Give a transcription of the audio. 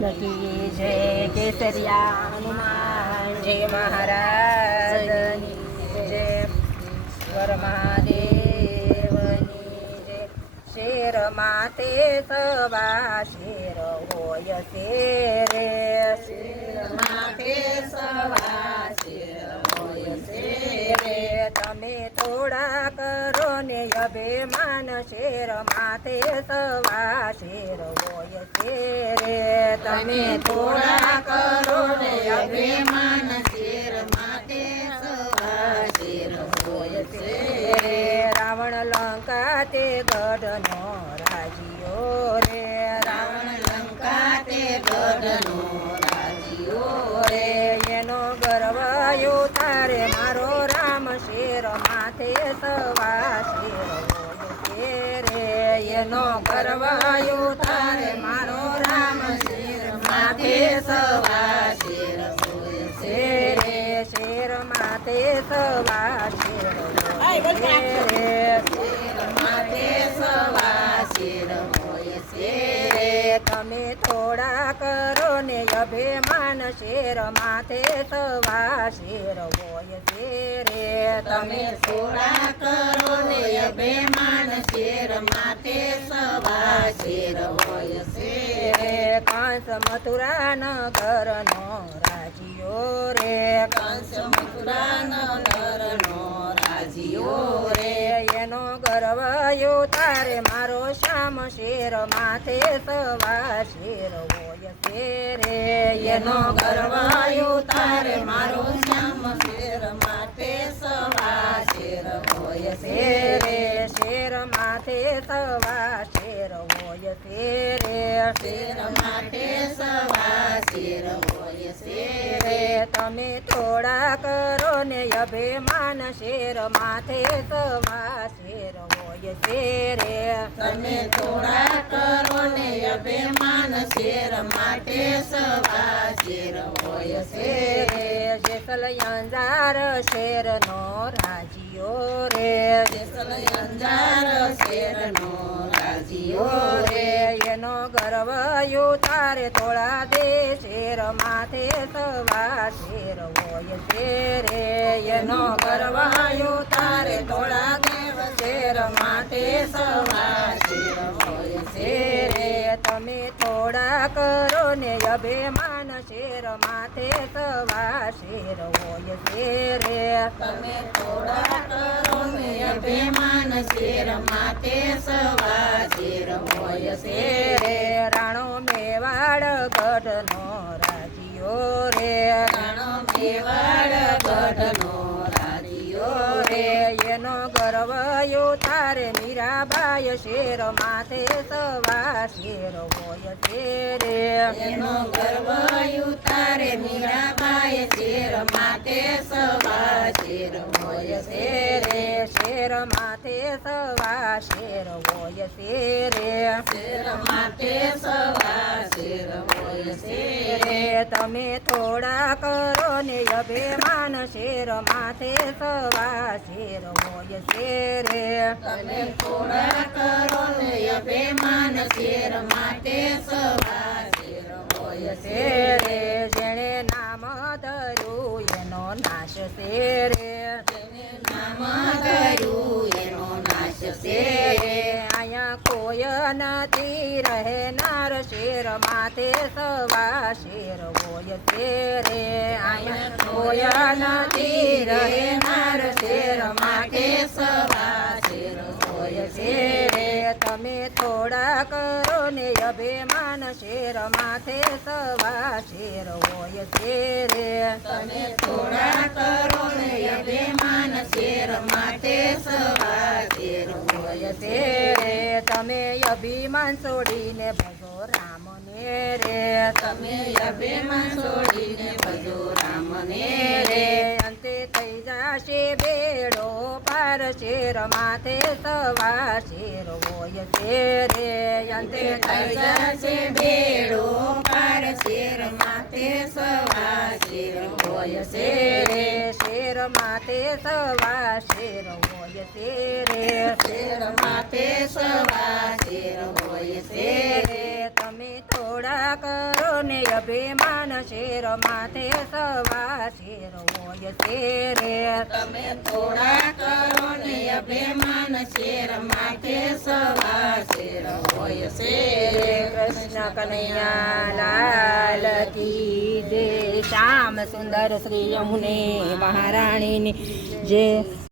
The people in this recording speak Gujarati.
લકી જય કેસરિયા હનુમાન જય મહારાજની જય વર મહાદેવની જય શેર માતે સવા શેર હોય શેર શેર માતે સવા શેર શેરે તમે થોડા કરો ને અભિમાન શેર માથે સવા શેર હોય શેરે તમે થોડા કરો ને અભિમાન. શેર માટે શેર હોય શેરે રાવણ લંકા તે ગઢનો રાજીઓ રે. રાવણ લંકા તે ગઢનો રાજીઓ રે. એનો ગર્વયો તારે મારો રામ. શેર માથે સવા શેર હોય શેરે એનો ગર્વયો તારે મારો રામ. શેર શેરે શેર માથે સવા શેર સવા શેરે તમે થોડા કરો ને અભિમાન શેર માથે સવા શેર હોય શેરે તમે સોડા કરો ને અભિમાન, શેર માથે સવા શેર હોય શેરે કંસ મથુરા નગરનો રાજીઓ રે. કંસ મથુરા નગરનો રાજીઓ રે. એનો ગરવાયો તારે મારો શ્યામ શેર માથે સવા શેર હોય શેરે. એનો ગરવાયો તારે મારો શ્યામ શેર માથે સવા શેર હોય શેરે. શેર માથે સવા શેર હોય શેરે. શેર માથે સવા શેર હોય શેરે. તમે થોડા કરો ને અભિમાન શેર માથે સવા શેર હોય શેરે. તમે થોડા કરો ને અભિમાન શેર માથે સવા શેર હોય શેરે. જેસલ અંજાર શેરનો રાજીઓ રે. જેસલ અંજાર શેરનો રાજીઓ રે. એનો ગર્વયો તારે થોડા દે શેર માથે સવા શેર હોય શેરે. એનો કરવાયો તારે થોડા દેવ શેર માટે સવા શેર તમે થોડા કરો ને અભિમાન શેર માથે સવા શેર હોય શેરે. તમે થોડા કરો ને અભિમાન શેર માથે સવા શેર હોય શેરે. રાણો મેવાડ ગઢનો રાજીઓ રે. રાણો મેવાડ મીરાબાઈ શેર માથે સવા શેર હોય શેરે એનો ગર્વયો તારે મીરાબાઈ શેર માથે સવા શેર હોય શેરે શેર માથે સવા શેર હોય શેરે. શેર માથે સવા શેર હોય શેરે. તમે થોડા કરો ને અભિમાન શેર માથે સવા શેર હોય શેરે. તમે થોડા કરો ને અભિમાન શેર માથે સવા શેર હોય શેરે. નથી રહેનાર શેર માથે સવા શેર હોય શેરે અહીંયા કોઈ નથી રહેનાર શેર માથે સવા શેર હોય શેરે તમે થોડા કરો ને અભિમાન શેર માથે સવા શેર હોય રે તમે થોડા કરો ને અભિમાન શેર માથે સવા શેર હોય શેરે તમે અભિમાન છોડીને ભજો રામને રે. તમે અભિમાન છોડીને ભજો રામને જાશે બેડો પાર શેર માથે સવા શેર હોય શેરે અંતે થઈ જાશે બેડો પાર શેર માથે સવા શેર હોય શેરે શેર માથે સવા શેર હોય શેરે શેર માથે સવા શેર હોય છે તમે થોડા કરો ને અભિમાન શેર માથે સવા શેર હોય શેરે. તમે થોડા કરો ને અભિમાન શેર માથે સવા શેર હોય શ્રી. શેર કૃષ્ણ કનૈયા લાલ કી જય. શ્યામ સુંદર શ્રી યમુને મહારાણીની જય.